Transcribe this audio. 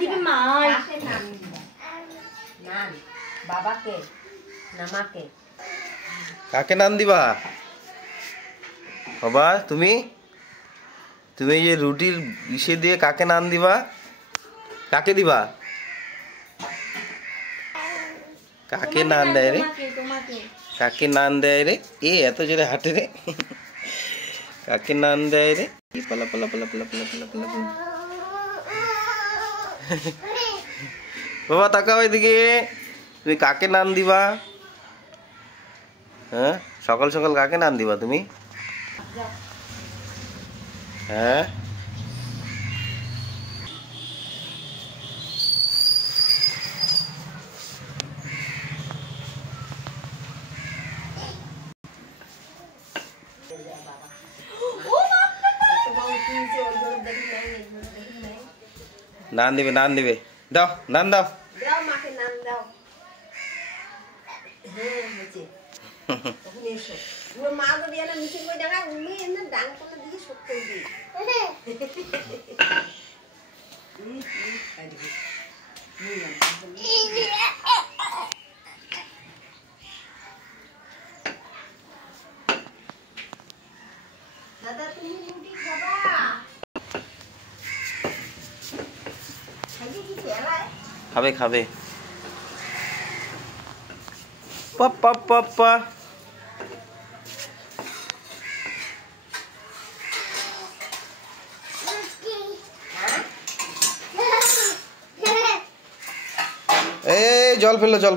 দিবে মাই নান বাবাকে নামাকে কাকে নান দিবা বাবা? তুমি তুমি এই যে রুটির ইসে দিয়ে কাকে নান দিবা? কাকে দিবা? কাকে নান দেয় রে? কাকে নান দেয় রে? এ এত জোরে হাঁটে রে। কাকে নান দেয় রে? পালা পালা পালা পালা পালা পালা পালা পালা। বাবা তাকাও এদিকে, তুমি কাকে নান দিবা? হ্যাঁ সকাল সকাল কাকে নান দিবা তুমি? হ্যাঁ নান দিবে নান দিবে, দাও নান দাও। দাও মাকে নাম দাও। হ্যাঁ হয়েছে তখন এসো ওর মা যদি এনে মিটিং করে দেখা উনি এনে ডান করে দিয়ে সত্যি দিই দাদা তুমি রুটি খাবা? খাবে খাবে। পাপা পাপা এই জল ফেলো জল।